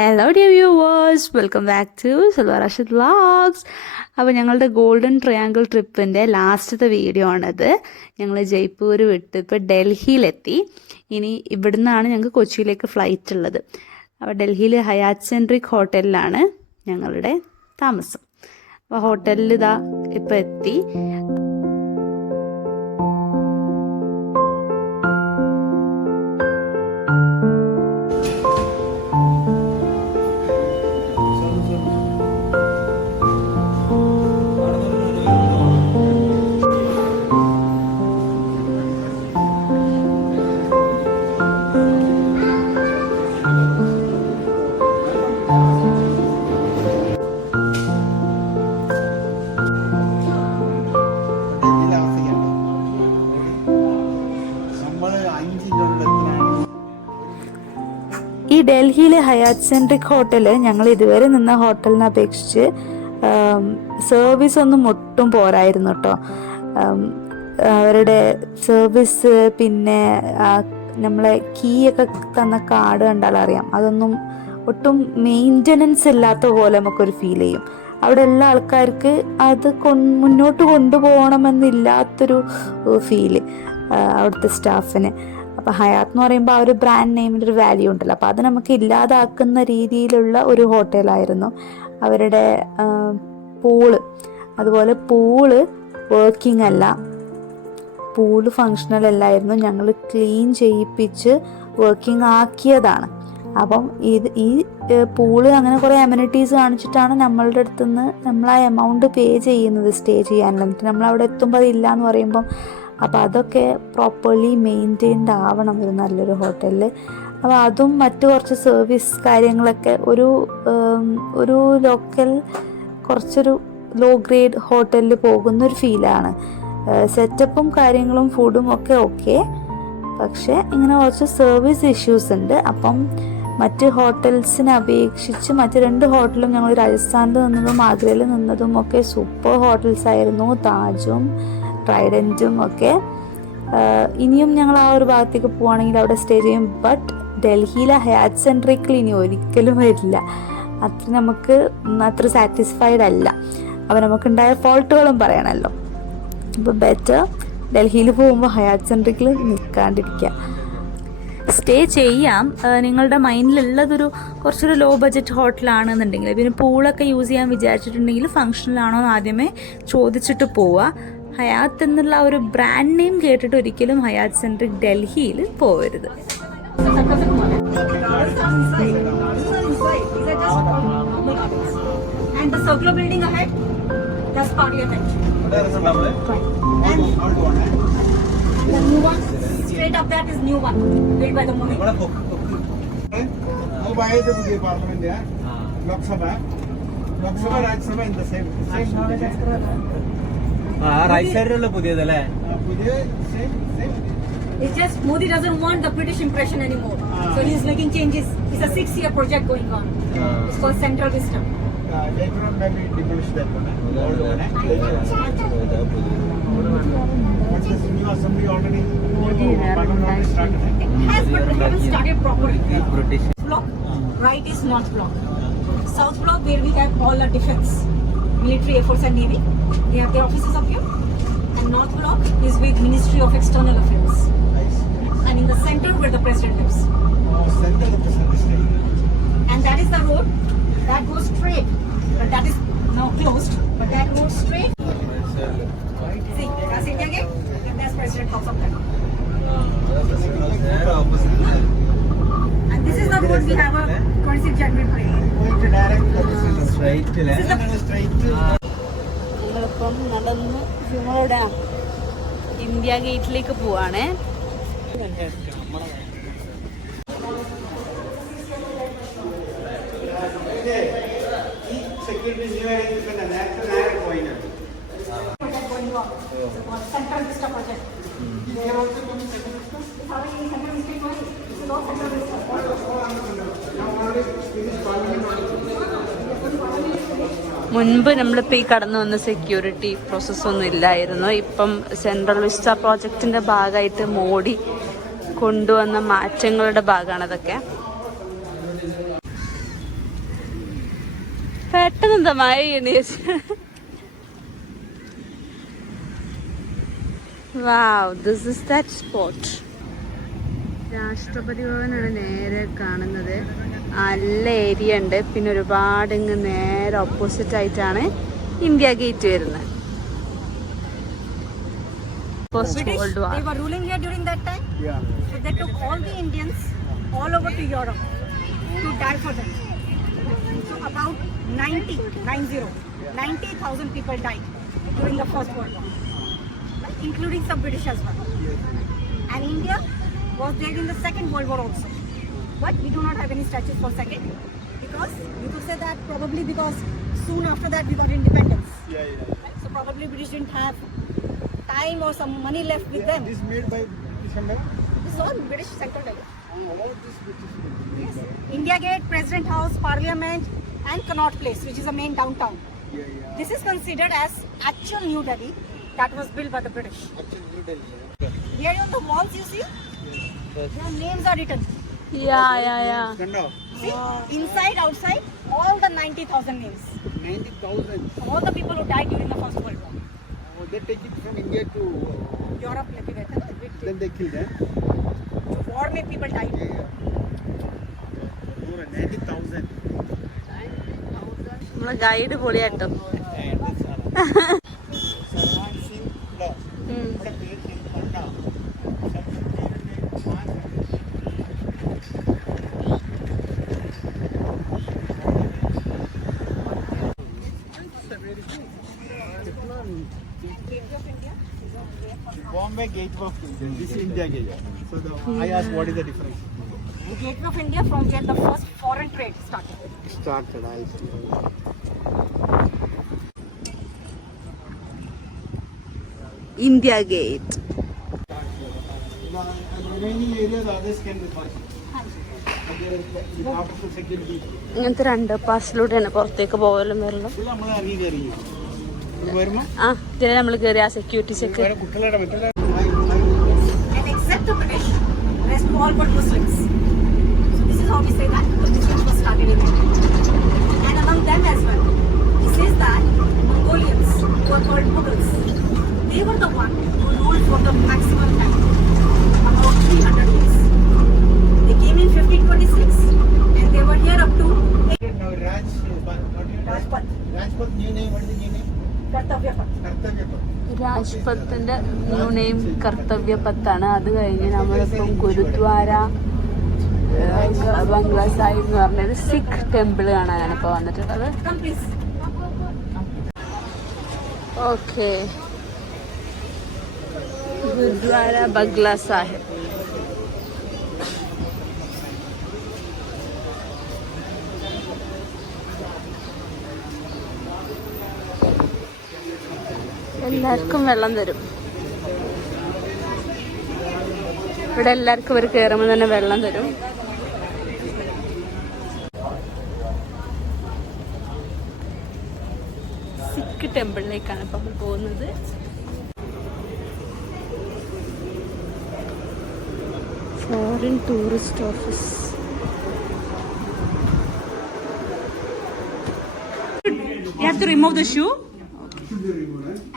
Hello dear viewers, welcome back to Silva Rashid vlogs. അപ്പോൾ ഞങ്ങളുടെ golden triangle ട്രിപ്പിൻ്റെ ലാസ്റ്റത്തെ വീഡിയോ ആണിത്. ഞങ്ങൾ ജയ്പൂർ വിട്ട് ഇപ്പോൾ ഡൽഹിയിലെത്തി. ഇനി ഇവിടുന്നാണ് ഞങ്ങൾക്ക് കൊച്ചിയിലേക്ക് ഫ്ലൈറ്റ് ഉള്ളത്. അപ്പോൾ ഡൽഹിയിൽ ഹയാത്ത് സെൻട്രിക് ഹോട്ടലിലാണ് ഞങ്ങളുടെ താമസം. അപ്പോൾ ഹോട്ടലിൽ ഇതാ ഇപ്പോൾ എത്തി. ഈ ഡൽഹിയിലെ ഹയാത്ത് സെൻട്രിക് ഹോട്ടൽ ഞങ്ങൾ ഇതുവരെ നിന്ന ഹോട്ടലിനെ അപേക്ഷിച്ച് സർവീസ് ഒന്നും ഒട്ടും പോരായിരുന്നു കേട്ടോ. അവരുടെ സർവീസ്, പിന്നെ നമ്മളെ കീ ഒക്കെ തന്ന കാർഡ് കണ്ടാൽ അറിയാം, അതൊന്നും ഒട്ടും മെയിൻ്റനൻസ് ഇല്ലാത്ത പോലെ നമുക്കൊരു ഫീൽ ചെയ്യും. അവിടെ ഉള്ള ആൾക്കാർക്ക് അത് മുന്നോട്ട് കൊണ്ടുപോകണമെന്നില്ലാത്തൊരു ഫീല് അവിടുത്തെ സ്റ്റാഫിന്. അപ്പോൾ ഹയാത്ത് എന്ന് പറയുമ്പോൾ ആ ഒരു ബ്രാൻഡ് നെയിമിൻ്റെ ഒരു വാല്യൂ ഉണ്ടല്ലോ, അപ്പോൾ അത് നമുക്ക് ഇല്ലാതാക്കുന്ന രീതിയിലുള്ള ഒരു ഹോട്ടലായിരുന്നു. അവരുടെ അതുപോലെ പൂള് വർക്കിംഗ് അല്ല, പൂള് ഫങ്ഷണൽ അല്ലായിരുന്നു. ഞങ്ങൾ ക്ലീൻ ചെയ്യിപ്പിച്ച് വർക്കിംഗ് ആക്കിയതാണ്. അപ്പം ഈ പൂള് അങ്ങനെ കുറേ അമ്യൂണിറ്റീസ് കാണിച്ചിട്ടാണ് നമ്മളുടെ അടുത്ത് നിന്ന് നമ്മൾ ആ എമൗണ്ട് പേ ചെയ്യുന്നത് സ്റ്റേ ചെയ്യാനുള്ള. എന്നിട്ട് നമ്മളവിടെ എത്തുമ്പോൾ അതില്ല എന്ന് പറയുമ്പം അപ്പോൾ അതൊക്കെ പ്രോപ്പർലി മെയിൻറ്റെയിൻഡ് ആവണം ഒരു നല്ലൊരു ഹോട്ടലിൽ. അപ്പോൾ അതും മറ്റു കുറച്ച് സർവീസ് കാര്യങ്ങളൊക്കെ ഒരു ലോക്കൽ കുറച്ചൊരു ലോ ഗ്രേഡ് ഹോട്ടലിൽ പോകുന്നൊരു ഫീലാണ്. സെറ്റപ്പും കാര്യങ്ങളും ഫുഡും ഒക്കെ ഓക്കെ, പക്ഷേ ഇങ്ങനെ കുറച്ച് സർവീസ് ഇഷ്യൂസ് ഉണ്ട്. അപ്പം മറ്റ് ഹോട്ടൽസിനെ അപേക്ഷിച്ച് മറ്റ് 2 ഹോട്ടലും ഞങ്ങൾ രാജസ്ഥാനിൽ നിന്നതും ആഗ്രയിൽ നിന്നതും ഒക്കെ സൂപ്പർ ഹോട്ടൽസ് ആയിരുന്നു. താജും ട്രൈഡൻറ്റും ഒക്കെ. ഇനിയും ഞങ്ങൾ ആ ഒരു ഭാഗത്തേക്ക് പോവുകയാണെങ്കിൽ അവിടെ സ്റ്റേ ചെയ്യും. ബട്ട് ഡൽഹിയിലെ ഹയാത്ത് സെൻട്രിക്കിൽ ഇനി ഒരിക്കലും വരില്ല. അത്ര സാറ്റിസ്ഫൈഡ് അല്ല. അപ്പോൾ നമുക്കുണ്ടായ ഫോൾട്ടുകളും പറയണമല്ലോ. അപ്പോൾ ബെറ്റർ ഡൽഹിയിൽ പോകുമ്പോൾ ഹയാത്ത് സെൻട്രിക്കിൽ നിൽക്കാണ്ടിരിക്കുക. സ്റ്റേ ചെയ്യാം, നിങ്ങളുടെ മൈൻഡിലുള്ളതൊരു കുറച്ചൊരു ലോ ബഡ്ജറ്റ് ഹോട്ടലാണെന്നുണ്ടെങ്കിൽ, പിന്നെ പൂളൊക്കെ യൂസ് ചെയ്യാൻ വിചാരിച്ചിട്ടുണ്ടെങ്കിൽ ഫങ്ഷണലാണോ എന്ന് ആദ്യമേ ചോദിച്ചിട്ട് പോവുക. ഹയാത്ത് എന്നുള്ള ഒരു ബ്രാൻഡ് നെയിം കേട്ടിട്ട് ഒരിക്കലും ഹയാത്ത് സെൻട്രിക് ഡൽഹിയിൽ പോകരുത്. Straight up that is new one built by the Modi. Now by the parliament there, Lok Sabha, Rajya Sabha in the same. Right side ulla pudiyadale. Same. It's just Modi doesn't want the British impression anymore, so he's making changes. It's a 6-year project going on. It's called Central Vista. Later on maybe demolish that one. Old one. What's this new assembly already? Started. Has but haven't started properly. British Block. Right is North Block. South Block where we have all our defense, military, Air Force and Navy. They have their offices up here. And North Block is with Ministry of External Affairs. Nice. And in the center where the president lives. Center of the president. And that is the road that goes straight. But that is now closed. But that goes straight. See, that's India Gate. And that's President House of Tehran. And this is the road we have a 26 January parade. Going to direct straight ഞങ്ങളിപ്പം നടന്ന് ഞങ്ങളുടെ ഇന്ത്യ ഗേറ്റിലേക്ക് പോവാണേ. Central Vista project. They are also going to Central Vista. It's already Central Vista going. This is all Central Vista. മുൻപ് നമ്മളിപ്പോൾ ഈ കടന്നു വന്ന സെക്യൂരിറ്റി പ്രോസസ്സൊന്നും ഇല്ലായിരുന്നു. ഇപ്പം സെൻട്രൽ വിസ്റ്റ പ്രോജക്റ്റിൻ്റെ ഭാഗമായിട്ട് മോഡി കൊണ്ടുവന്ന മാറ്റങ്ങളുടെ ഭാഗമാണ് അതൊക്കെ. എന്താ മഴ എണീച്ച് വാവ് ദിസ് ഇസ് ദാറ്റ് സ്പോട്ട്. രാഷ്ട്രപതി ഭവനാണ് നേരെ കാണുന്നത്. നല്ല ഏരിയ ഉണ്ട്. പിന്നെ ഒരുപാട് ഇങ്ങ് നേരെ ഓപ്പോസിറ്റ് ആയിട്ടാണ് ഇന്ത്യ ഗേറ്റ് വരുന്നത്. First British, world war. they were ruling here during that time. Yeah. So they took all the Indians all over to Europe to die for them. So about 90,000 people died during the First World War, right? Including some British as well. And India was there in the Second World War also. But we do not have any statues for second, because you could say that probably because soon after that we got independence. Right? So probably British didn't have time or some money left with them. This made by British. This is all British sector level. All this British. Yes. India Gate, President House, Parliament, and Connaught Place, which is the main downtown. Yeah. This is considered as actual New Delhi that was built by the British. Actually, New Delhi. Here on the walls, you see, their names are written. Yeah. Kanda. See, inside, outside, all the 90,000 names. 90,000. All the people who died during the First World War. Oh, they take it from India to. Europe, let me get Then they kill them. war में people died. More than 90,000. നമ്മളെ ഗൈഡ് പൊളിയാട്ടോ. Bombay Gateway of India. This is India Gate. So I asked what is the difference. Gateway of India, from where the first foreign trade started. Started, I see. India gate. The remaining areas others can be passed. After security. ഇങ്ങനത്തെ രണ്ട് പാസിലൂടെയാണ് പുറത്തേക്ക് പോകലും വരലും. ഫുൾ നമ്മൾ ഇറങ്ങി കയറിയോ വരുമ്പോ ആ ഇതിനെ നമ്മൾ കയറി ആ സെക്യൂരിറ്റി ചെക്ക്. കുട്ടികളുടെ മറ്റുള്ള And except the British, rest all but Muslims. So this is how we say that the Muslims were started in India. And among them as well, he says that Mongolians, who were called Mughals, they were the one who ruled for the maximum time, about 300 years. They came in 1526 and they were here up to now Rajpat, Rajpat new name, what is the new name? Kartavya Path. Kartavya Path. രാജ്പത്തിന്റെ new name Kartavya പത്താണ്. അത് കഴിഞ്ഞ് നമ്മളിപ്പം ഗുരുദ്വാര ബംഗ്ലാ സാഹിബ് എന്ന് പറഞ്ഞൊരു സിഖ് ടെമ്പിൾ കാണാനാണ് ഇപ്പോൾ വന്നിട്ടുള്ളത്. Come please. Okay Gurudwara Bangla Sahib. എല്ലാവർക്കും വെള്ളം തരും ഇവിടെ. എല്ലാവർക്കും ഇവർ കയറുമ്പോൾ തന്നെ വെള്ളം തരും. സിഖ് ടെമ്പിളിലേക്കാണ് ഇപ്പം നമ്മൾ പോകുന്നത്. Foreign tourist office. You have to remove the shoe.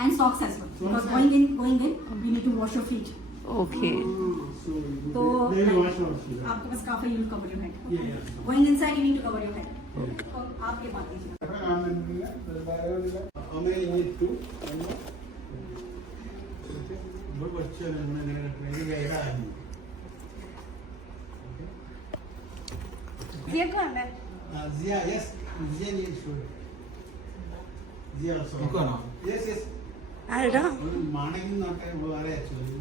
And socks as well. Because going in, we need to wash your feet. Okay. So, आपके पास काफी you will cover your head. Going inside, you need to cover your head. तो आप ये बात कीजिए. ये कौन है? Zia, yes, Zia needs to. Zia also. Yes. ആരടാ മാണെങ്കിൽ നോട്ടെ വേറെ ആക്ച്വലി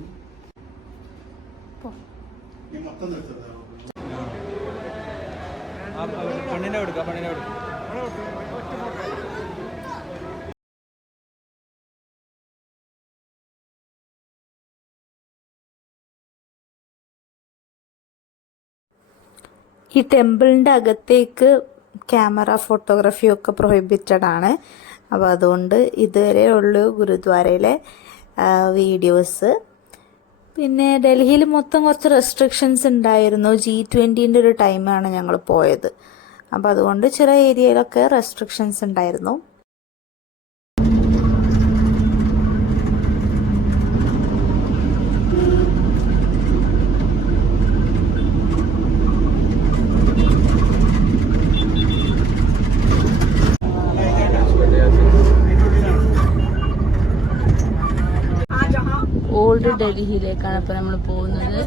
ഞാൻ മൊത്തം നിർത്തതാ പണിനെ കൊടുക്കാം ഈ ടെമ്പിളിൻ്റെ അകത്തേക്ക് ക്യാമറ ഫോട്ടോഗ്രാഫിയൊക്കെ പ്രൊഹിബിറ്റഡ് ആണ്. അപ്പോൾ അതുകൊണ്ട് ഇതുവരെ ഉള്ളു ഗുരുദ്വാരയിലെ വീഡിയോസ്. പിന്നെ ഡൽഹിയിൽ മൊത്തം കുറച്ച് റെസ്ട്രിക്ഷൻസ് ഉണ്ടായിരുന്നു. G20 ഒരു ടൈമാണ് ഞങ്ങൾ പോയത്. അപ്പോൾ അതുകൊണ്ട് ചില ഏരിയയിലൊക്കെ റെസ്ട്രിക്ഷൻസ് ഉണ്ടായിരുന്നു. ഓൾഡ് ഡൽഹിയിലേക്കാണ് ഇപ്പോൾ നമ്മൾ പോകുന്നത്.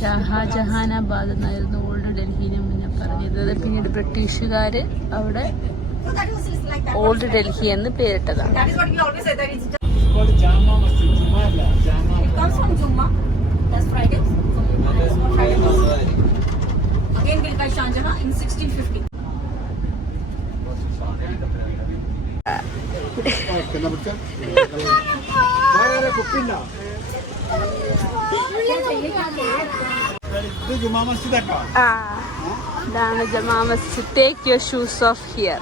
ഷാജഹാനാബാദ് എന്നായിരുന്നു ഓൾഡ് ഡൽഹിനെ മുന്നേ പറഞ്ഞത്. പിന്നീട് ബ്രിട്ടീഷുകാർ അവിടെ ഓൾഡ് ഡൽഹി എന്ന് പേരിട്ടതാണ്. That is what we always say, that it's just, It's called Jama Masjid. Juma alla, Jama. it comes from Jumma. That's Friday. So it's called Friday Mosque. Again built by Shah Jahan in 1650. ഇത് ജുമാ മസ്ജിദ് ആട്ടോ. ഇതാണ് Jama Masjid. Take your shoes off here.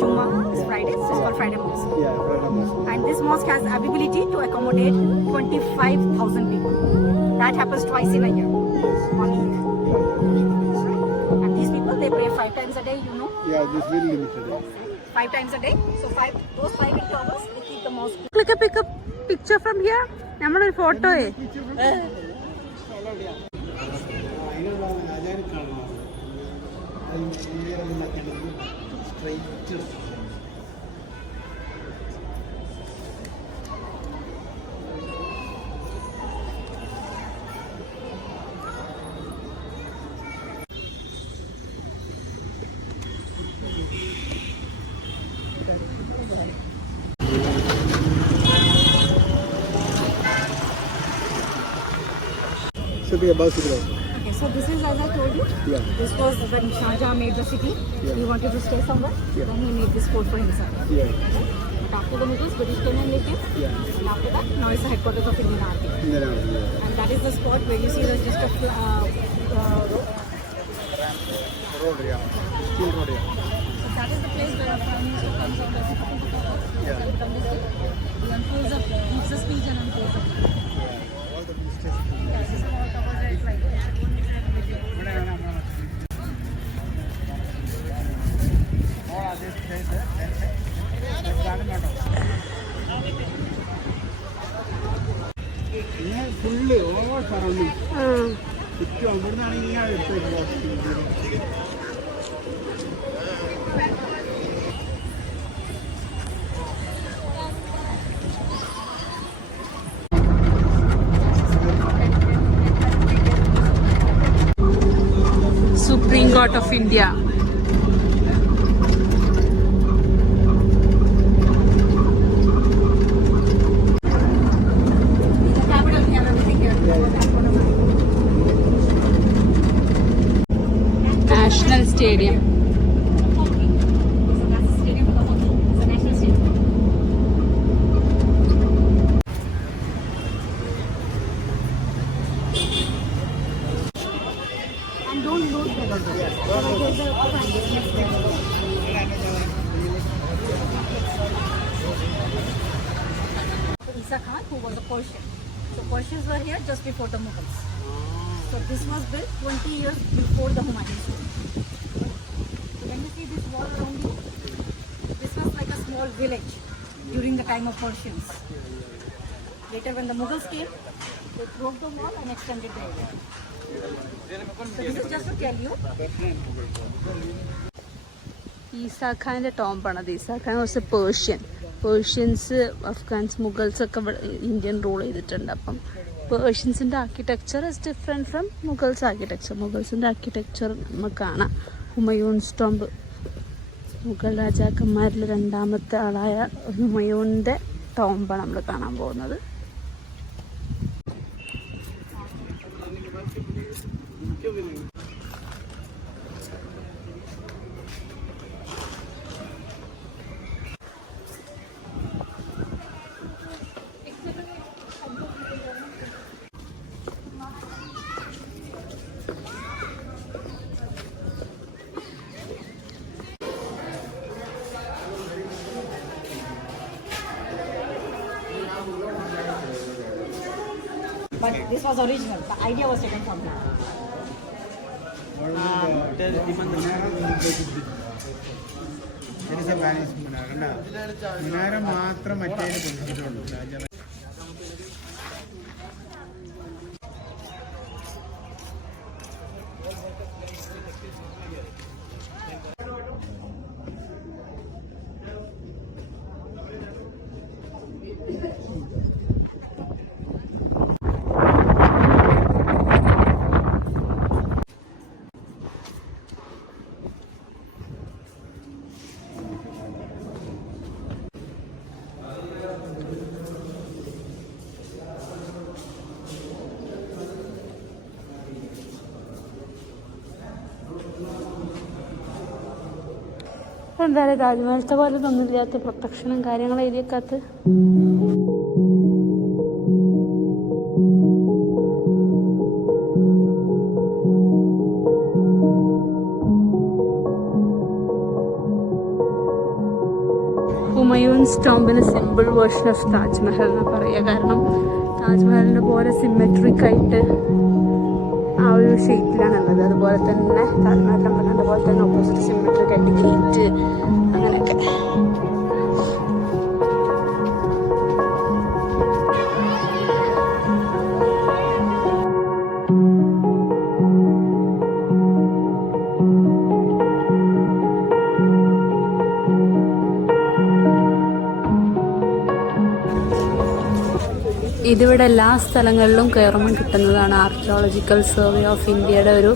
Jumma is Friday, so it's called Friday Mosque. Yeah, Friday mosque. And this mosque has ability to accommodate 25,000 people. That happens twice in a year. On Eid. And these people, they pray 5 times a day, you know. Yeah, this very limited. 5 times a day. So those 5 into hours, they keep the mosque. Click a picture from here. നമ്മളൊരു ഫോട്ടോയെ അതിനുള്ള ആചാരം കാണണം. Straight Okay, so this is as I told you. Yeah. This was when Shah Jahan made the city. Yeah. He wanted to stay somewhere. Yeah. Then he made this fort for himself. Yeah. But after the Mughals, British came and lived here. Yeah. And after that, now it's the headquarters of Indian Army. ഇങ്ങനെയാണ്. And that is the spot where you see there's just a road. Road steel rod. So that is the place where our Prime Minister comes out as a Yeah. he unfolds up, gives a speech and unfolds up. All the ministers. Yes, this is all covered right there. Full over surrounding ചുറ്റും അവിടുന്നാണ് ഇങ്ങനെ എടുത്തേക്കുന്നത്. Supreme court of India. The capital, we have everything here. National stadium. Hockey. So that's the stadium for the hockey. It's a national stadium. And don't lose the Isa Khan, who was a Persian. So Persians were here just before the Mughals. So this was built 20 years before the Humayun's rule. So when you see this wall around you, this was like a small village during the time of Persians. Later when the Mughals came, they broke the wall and extended the area. So this is just to tell you. ഈസാഖാൻ്റെ ടോംബാണത്. Isa Khan was a Persians Afghans Mughals ഒക്കെ Indian rule ചെയ്തിട്ടുണ്ട്. അപ്പം പേർഷ്യൻസിൻ്റെ architecture is different from Mughals architecture. മുഗൾസിൻ്റെ architecture നമുക്ക് കാണാം. ഹുമയൂൺസ് ടോംബ്, മുഗൾ രാജാക്കന്മാരിൽ രണ്ടാമത്തെ ആളായ ഹുമയൂണിൻ്റെ ടോംബാണ് നമ്മൾ കാണാൻ പോകുന്നത്. But this was original. The idea was taken from here. മിനാരം മാത്രം മറ്റേ പൊളിച്ചിട്ടുള്ളൂ രാജാ. എന്തായാലും താജ്മഹലത്തെ പോലെ തോന്നില്ലാത്ത പ്രൊട്ടക്ഷനും കാര്യങ്ങളും എഴുതിയേക്കാത്ത. ഹുമയൂൺസ് ടോംബിന് സിമ്പിൾ വേർഷൻ ഓഫ് താജ്മഹൽ എന്ന് പറയുക. കാരണം താജ്മഹലിൻ്റെ പോലെ സിമെട്രിക് ആയിട്ട് ആ ഒരു ഷേപ്പിലാണുള്ളത്. അതുപോലെ തന്നെ താജ്മഹൽ അതുപോലെ തന്നെ ഓപ്പോസിറ്റ് സിമെട്രിക് ആയിട്ട് ഗേറ്റ് അങ്ങനെയൊക്കെ. ഇതിവിടെ എല്ലാ സ്ഥലങ്ങളിലും കയറുമ്പം കിട്ടുന്നതാണ്. ആർക്കിയോളജിക്കൽ സർവേ ഓഫ് ഇന്ത്യയുടെ ഒരു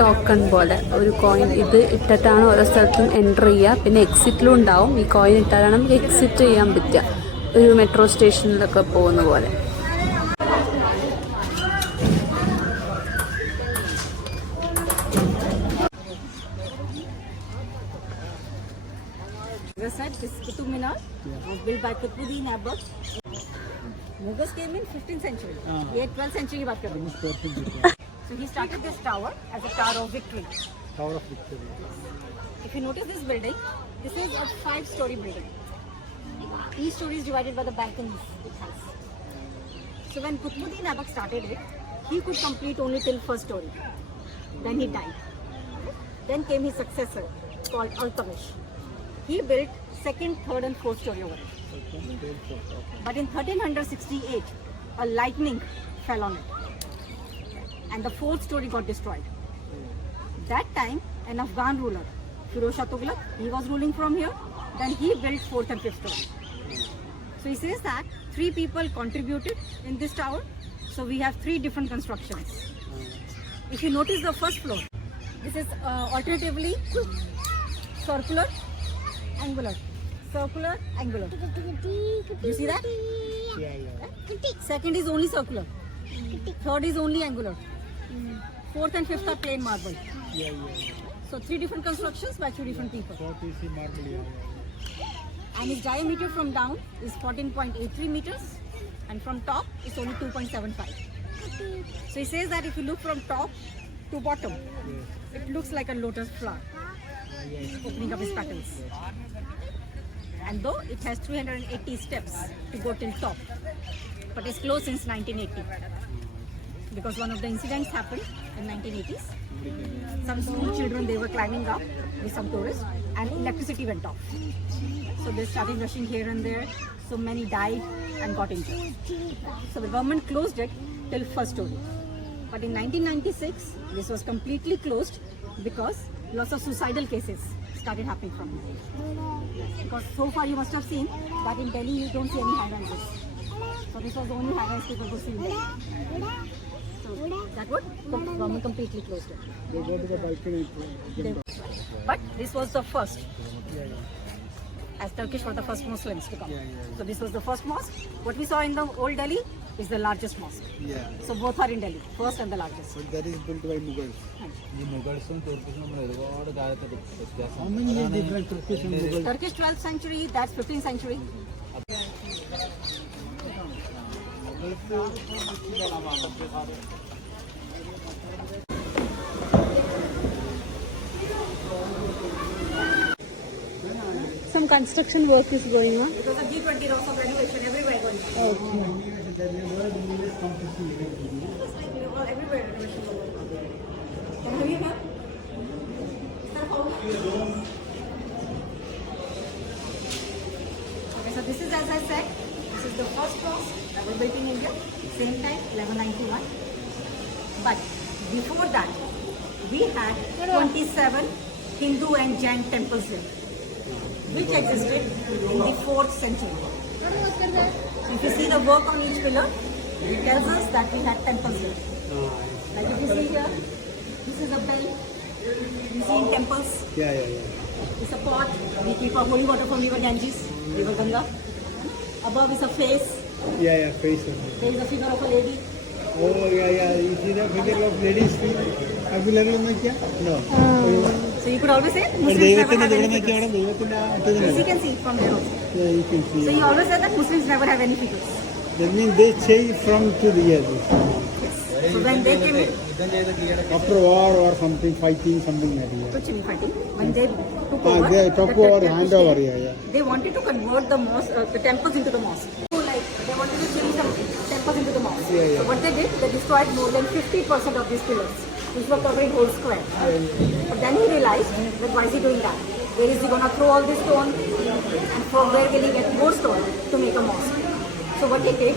ടോക്കൺ പോലെ ഒരു കോയിൻ. ഇത് ഇട്ടിട്ടാണ് ഓരോ സ്ഥലത്തും എൻ്റർ ചെയ്യുക. പിന്നെ എക്സിറ്റിലും ഉണ്ടാവും. ഈ കോയിൻ ഇട്ടാലാണ് നമുക്ക് എക്സിറ്റ് ചെയ്യാൻ പറ്റുക, ഒരു മെട്രോ സ്റ്റേഷനിലൊക്കെ പോകുന്ന പോലെ. As I said, this is Qutub Minar, was built by Qutbuddin Aibak. Mughals came in 15th century. ये 12th century की बात कर रहे हैं. So he started this tower as a tower of victory. Tower of Victory. If you notice this building, this is a 5-story building. Each story is divided by the balconies it has. So when Qutbuddin Aibak started it, he could complete only till first story. Then he died. Then came his successor called Iltutmish. He built second, third and fourth story over it. But in 1368, a lightning fell on it. And the fourth story got destroyed. That time, an Afghan ruler, Firoz Shah Tughlaq, he was ruling from here. Then he built fourth and fifth story. So he says that 3 people contributed in this tower. So we have 3 different constructions. If you notice the first floor, this is alternatively circular, angular, circular, angular. You see that? Yeah. Second is only circular. Third is only angular. Fourth and fifth are plain marble. Yeah. So 3 different constructions by 2 different people. 40 marble. Yeah. And its diameter from down is 14.83 meters, and from top is only 2.75. So he says that if you look from top to bottom, it looks like a lotus flower opening up its petals. And though it has 380 steps to go till top, but it's closed since 1980 because one of the incidents happened in 1980s. Some school children, they were climbing up with some tourists and electricity went off. So they started rushing here and there. So many died and got injured. So the government closed it till first story. But in 1996, this was completely closed because lots of suicidal cases started happening from here. Because so far you must have seen that in Delhi you don't see any high rises. So this was the only high rise people could see in Delhi. So that would government completely closed it. They go to the balcony. But this was the first. As Turkish were the first Muslims to come. So this was the first mosque. What we saw in the old Delhi is the largest mosque. Yeah. So both are in Delhi, first and the largest. But that is built by Mughals. ഈ മുഗൾസും തുർക്കിഷും നമ്മൾ ഒരുപാട് കാലത്തെ വ്യത്യാസം. How many different Turkish and Mughals? Turkish 12th century, that's 15th century. Some construction work is going on. Because of G20 lots of renovation everywhere going on. Okay. Everywhere. Can I have your help? Okay, so this is, as I said, this is the first cross that was built in India, same time, 1191. But before that, we had 27 Hindu and Jain temples here, which existed in the 4th century. So if you see the work on each pillar, it tells us that we had temples here. Like if you see here, this is a bell. You see in temples, Yeah. it's a pot. We keep our holy water from River Ganges, River Ganga. Above is a face. Yeah, face. There is a figure of a lady. Oh, yeah. You see the figure of ladies feet? Have you learned it? No. So you could always say But Muslims never have any ദൈവത്തിന്റെ figures. ദൈവത്തിന്റെ Yes, you can see from there also. Yeah, you can see. So you always said that Muslims never have any figures. That means they change from to the other. Yes. So when they came in, യുദ്ധം ചെയ്ത് കീഴടക്കി After war or something, fighting, something like that. Kuchini fighting, when they took over, They took the over, Turkish hand state, over, yeah. they wanted to convert the mosque, the temples into the mosque. So like they wanted to change the temples into the mosque. Yeah. So what they did, they destroyed more than 50% of these pillars, which were covering whole square. But then he realized that why is he doing that? Where is he gonna throw all this stone? And from where will he get more stone to make a mosque? So what he did,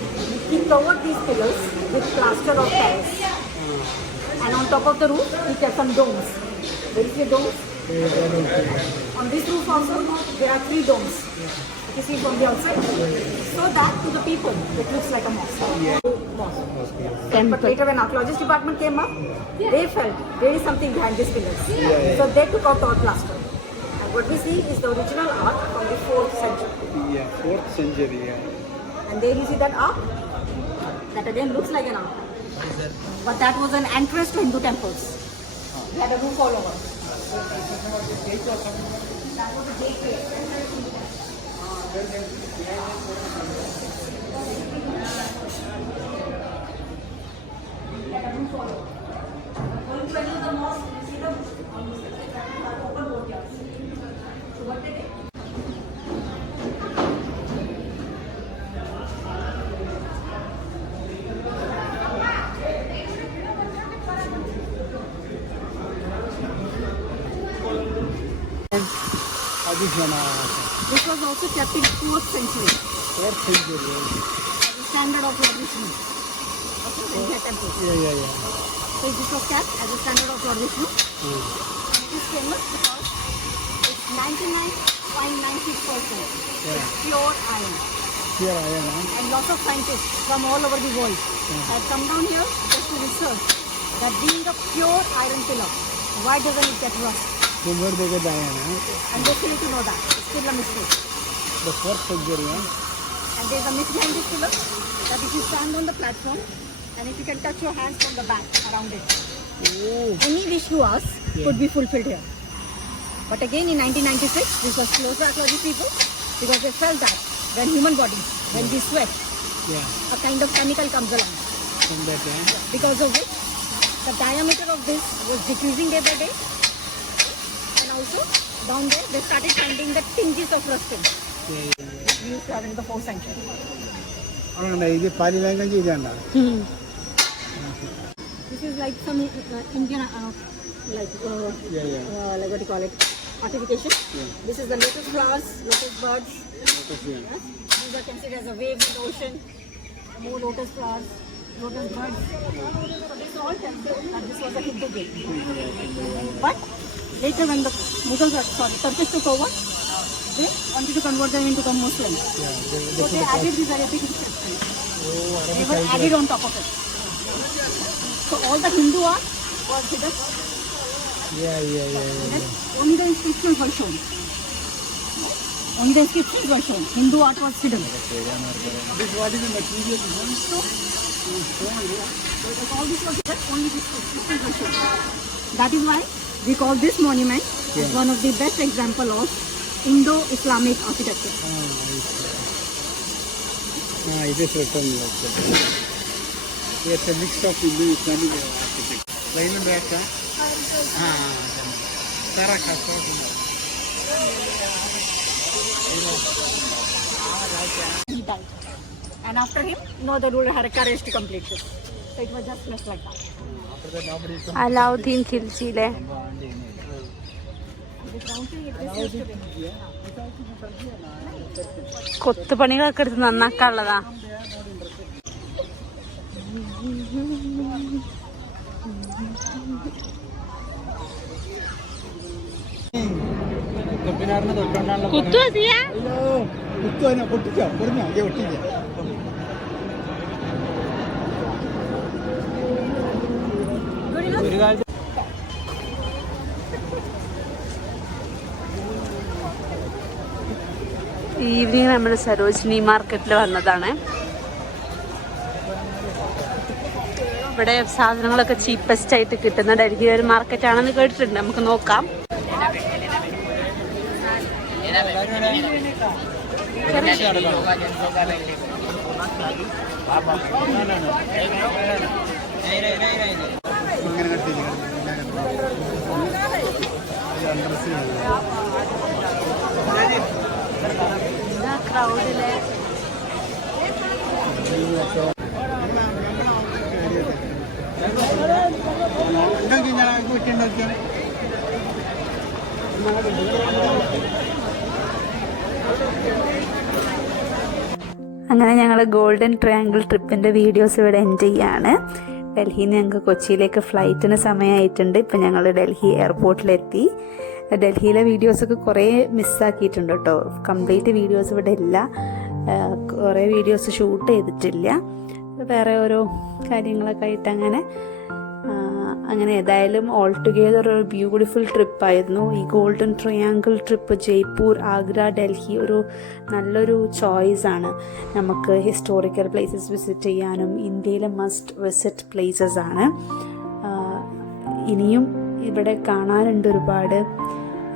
he covered these pillars with plaster of Paris. And on top of the roof, he kept some domes. Where is the domes? On this roof also, there are 3 domes. You see from the outside. So that to the people, it looks like a mosque. Mosque. But later when archaeologist department came up, they felt there is something behind these pillars. So they took out all plaster. And what we see is the original art from the 4th century. Yeah, 4th century, yeah. And there you see that ark. That again looks like an ark. But that was an entrance to Hindu temples. We had a roof all over. That was a gateway. We had a roof all over. Going to enter the mosque, you see the open courtyards. So what they did? This was also kept in 4th century 4th century. as a standard of Lord Vishnu. Okay, in their temple. Yeah. So this was kept as a standard of Lord Vishnu. It is famous because it's 99.96% pure iron. Here I am, huh? And lots of scientists from all over the world have come down here just to research that being a pure iron pillar, why doesn't it get rust? From where they get iron, huh? And they still need to know that. It's still a mystery. The 4th century, huh? And there's a myth behind this pillar that if you stand on the platform and if you can touch your hands from the back around it, any wish you ask could be fulfilled here. But again in 1996, this was closed to archaeology people because they felt that when human bodies, when we sweat, Yeah, a kind of chemical comes along. from that, huh? Because of which the diameter of this was decreasing day by day. And also down there they started finding the tinges of rusting. Which we used to have in the 4th century. This is Pali language, ഇതാണ്. This is like some Indian, like what do you call it, artification. This is the lotus flowers, lotus buds. Yes. These are considered as a waves in the ocean. More lotus flowers, lotus buds. So this all tells you that this was a Hindu gate. But later when the Mughals, Turkish took over, they wanted to convert them into Muslims. So they added these Arabic inscriptions. They were added on top of it. So all the Hindu art was hidden. Then only the inscriptions were shown. Only the inscriptions were shown. Hindu art was hidden. This what is the material? So all this was hidden, only the inscriptions were shown. That is why we call this monument one of the best example of Indo-Islamic architecture. It is written like that. It's a mix of Indo-Islamic architecture. Line and back, He died. And after him, no other ruler had a courage to complete this. So it was just left like that. Alauddin ഖിൽജിയിലെ This mountain, it is used to be. കൊത്തുപണികളൊക്കെ എടുത്ത് നന്നാക്കാനുള്ളതാ. കുത്തപ്പിനാറിന് തൊട്ടുകൊണ്ടാണല്ലോ കുത്തുവാ സിയ? അയ്യോ കുത്തുവാനോ പൊട്ടിച്ചോ പൊടിഞ്ഞോ അയ്യോ പൊട്ടില്ല ഒരു കാലത്ത് ഈവനിങ് നമ്മൾ സരോജിനി മാർക്കറ്റിൽ വന്നതാണ്. ഇവിടെ സാധനങ്ങളൊക്കെ ചീപ്പസ്റ്റ് ആയിട്ട് കിട്ടുന്ന ഡൽഹി ഒരു മാർക്കറ്റാണെന്ന് കേട്ടിട്ടുണ്ട്. നമുക്ക് നോക്കാം. ഇങ്ങനെ കട്ടില്ല ക്രൗഡിലെ ഉണ്ടാക്കി ഞാൻ കുറ്റിണ്ടാക്കിയ അങ്ങനെ ഞങ്ങൾ ഗോൾഡൻ ട്രയാങ്കിൾ ട്രിപ്പിൻ്റെ വീഡിയോസ് ഇവിടെ എൻഡ് ചെയ്യാണ്. ഡൽഹിയിൽ നിന്ന് ഞങ്ങൾക്ക് കൊച്ചിയിലേക്ക് ഫ്ലൈറ്റിന് സമയമായിട്ടുണ്ട്. ഇപ്പം ഞങ്ങൾ ഡൽഹി എയർപോർട്ടിലെത്തി. ഡൽഹിയിലെ വീഡിയോസൊക്കെ കുറേ മിസ്സാക്കിയിട്ടുണ്ട് കേട്ടോ. കംപ്ലീറ്റ് വീഡിയോസ് ഇവിടെ ഇല്ല. കുറേ വീഡിയോസ് ഷൂട്ട് ചെയ്തിട്ടില്ല. വേറെ ഓരോ കാര്യങ്ങളൊക്കെ ആയിട്ട് അങ്ങനെ ഏതായാലും ഓൾ ടുഗെദർ ഒരു ബ്യൂട്ടിഫുൾ ട്രിപ്പായിരുന്നു. ഈ ഗോൾഡൻ ട്രയാങ്കിൾ ട്രിപ്പ് ജയ്പൂർ, ആഗ്ര, ഡൽഹി ഒരു നല്ലൊരു ചോയ്സാണ്. നമുക്ക് ഹിസ്റ്റോറിക്കൽ പ്ലേസസ് വിസിറ്റ് ചെയ്യാനും ഇന്ത്യയിലെ മസ്റ്റ് വിസിറ്റ് പ്ലേസസ് ആണ്. ഇനിയും ഇവിടെ കാണാനുണ്ട് ഒരുപാട്.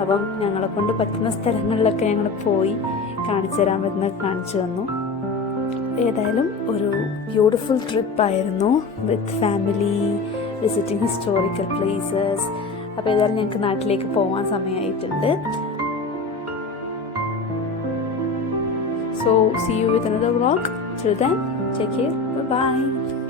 അപ്പം ഞങ്ങളെ കൊണ്ട് പറ്റുന്ന സ്ഥലങ്ങളിലൊക്കെ ഞങ്ങൾ പോയി കാണിച്ചു തരാൻ പറ്റുന്ന കാണിച്ചു തന്നു. ഏതായാലും ഒരു ബ്യൂട്ടിഫുൾ ട്രിപ്പായിരുന്നു with family, visiting historical places. അപ്പോൾ ഏതായാലും ഞങ്ങൾക്ക് നാട്ടിലേക്ക് പോകാൻ സമയമായിട്ടുണ്ട്. So see you with another vlog. Till then, take care. Bye-bye.